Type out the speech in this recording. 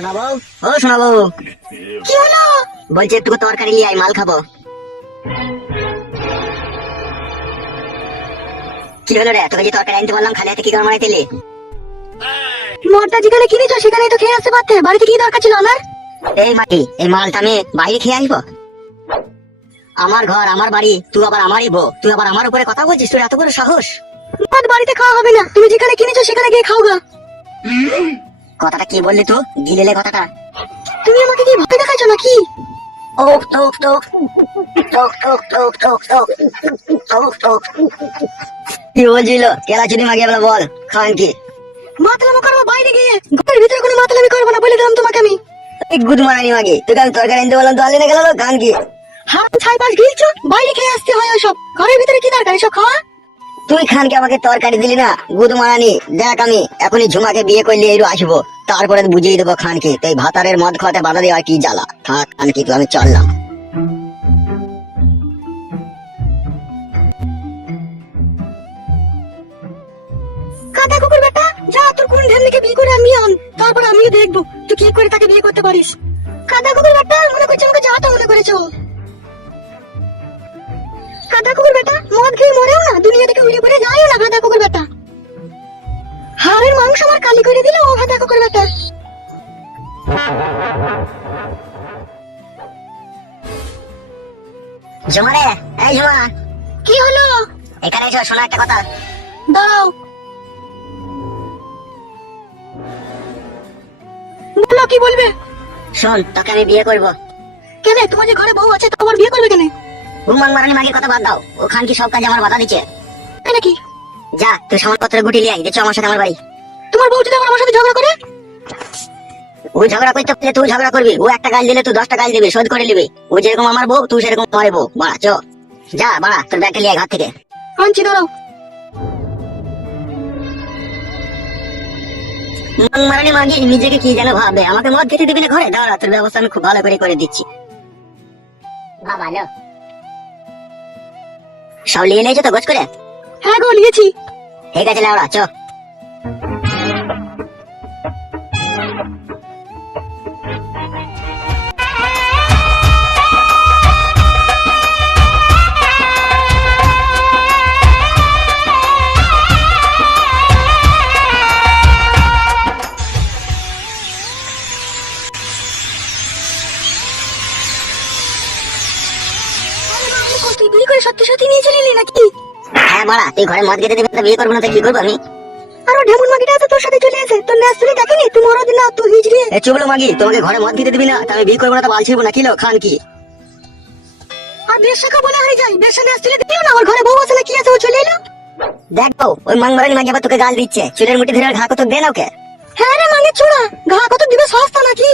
শোনাবো, ও শোনাবো। কি হলো? বলছি একটু তরকারি নিয়ে আয়, মাল খাবো। কি হলো রে, তোকে যে তরকারি আনতে বললাম খালি হাতে কি করে মারাই দিলি? মদটা যেখানে কিনেছো সেখানেই তো খেয়ে আসতে পারতে, বাড়িতে কি দরকার ছিল আমার? এই মাটি, এই মালটা আমি বাইরে খেয়ে আসবো? আমার ঘর, আমার বাড়ি, তুই আবার আমারই বউ, তুই আবার আমার উপরে কথা বলছিস? তোর এত বড় সাহস? মদ বাড়িতে খাওয়া হবে না, তুমি যেখানে কিনেছো সেখানে গিয়ে খাও গা। কথাটা কি বললি তুই? গিলেলে কথাটা? তুমি আমাকে কি ভয় দেখাচ্ছ নাকি? ওক টোক টোক টোক টোক টোক টোক টোক টোক টোক। কি বলছিল? কেলা চুরি মাগিয়ে বলে বল, খান কি? মাতলামি করবো বাইরে গিয়ে, ঘরের ভিতরে কোনো মাতলামি করবো না বলে দিলাম তোমাকে আমি। এই গুদ মারানি মাগি, তোকে আমি তরকারি আনতে বললাম তো আনলি না, গেল খান কি? হাত ছাই পাশ গিলছো, বাইরে খেয়ে আসতে হয় ওসব, ঘরের ভিতরে কি দরকার এসব খাওয়া? তুই খানকে আমাকে তরকারি দিলি না, গুদ মারানি। দেখ আমি এখনই ঝুমাকে বিয়ে করলে এরু আসবো, তারপরে বুঝিয়ে দেবো খানকে। তো এই ভাতারের মদ খাওয়াতে বাধা দেওয়া কি জ্বালা। থাক খানকি, তুই আমি চললাম। কাদা কুকুর বেটা, যা তোর কোন ঢেমনিকে বিয়ে করে আমি আন, তারপর আমিও দেখবো তুই কি করে তাকে বিয়ে করতে পারিস। কাদা কুকুর বেটা, মনে করছি আমাকে যা তা মনে করেছো। কাদা কুকুর বেটা, মদ খেয়ে মরেও না, দুনিয়া থেকে উড়ে পড়ে যায়ও না কাদা কুকুর বেটা। হাড়ের মাংস আমার কালি করে দিল ও কাদা কুকুর বেটা। ঝুমা রে, এই ঝুমা, কি হলো? এখানে এসো, শোনা একটা কথা। দাও, বলো কি বলবে? শোন, তোকে আমি বিয়ে করবো। কেন, তোমার যে ঘরে বউ আছে তোমার বিয়ে করবে কেন? হুমান মারানি মাগির কথা বাদ দাও, ও খানকি সব কাজে আমার বাধা দিচ্ছে। তাই নাকি? যা তুই সামানপত্র গুটি লিয়ে আয়, দেখছো আমার সাথে আমার বাড়ি। তোমার বউ যদি আমার সাথে ঝগড়া করে? ও ঝগড়া করতে পারলে তুই ঝগড়া করবি, ও একটা গাল দিলে তুই 10টা গাল দিবি, শোধ করে নিবি। ও যেরকম আমার বউ, তুই সেরকম আমার বউ। বাড়া চ, যা বাড়া, তোর ব্যাগটা লিয়ে আয় ঘর থেকে। আনছি, দাঁড়াও। মারানি মাগি নিজেকে কি যেন ভাবে, আমাকে মদ খেতে দিবি না ঘরে? দাঁড়া, তোর ব্যবস্থা আমি খুব ভালো করে দিচ্ছি। বাবা লো, সব লিয়ে নিয়েছো তো গোছ করে? হ্যাঁ গো, নিয়েছি। ঠিক আছে লাউড়া, চ। তুই বিয়ে করে সত্যি সত্যি নিয়ে চলে এলি নাকি? হ্যাঁ বাড়া, তুই ঘরে মদ খেতে দিবি তো বিয়ে করবো না, তো কি করবো আমি? আরো ঢেমুন মাগিটা তো তোর সাথে চলে এসে, তোর ন্যাস তুলে দেখেনি তুই মরো দিন না তুই হিজড়ে। এ চুবলো মাগি, তোমাকে ঘরে মদ খেতে দিবি না তা আমি বিয়ে করবো না, তো বাল ছিড়বো না, কিলো খান কি? আর বেশ শাখা বলে হারিয়ে যায়, বেশ ন্যাস তুলে দিও না, আমার ঘরে বউ আছে না কি আছে ও চলে এলো। দেখো ওই মাংমারানি মাগি আবার তোকে গাল দিচ্ছে, চুলের মুঠি ধরে ঘা কত দে না ওকে। হ্যাঁ রে মাঙ্গের ছোড়া, ঘা কত দিবে সস্তা নাকি?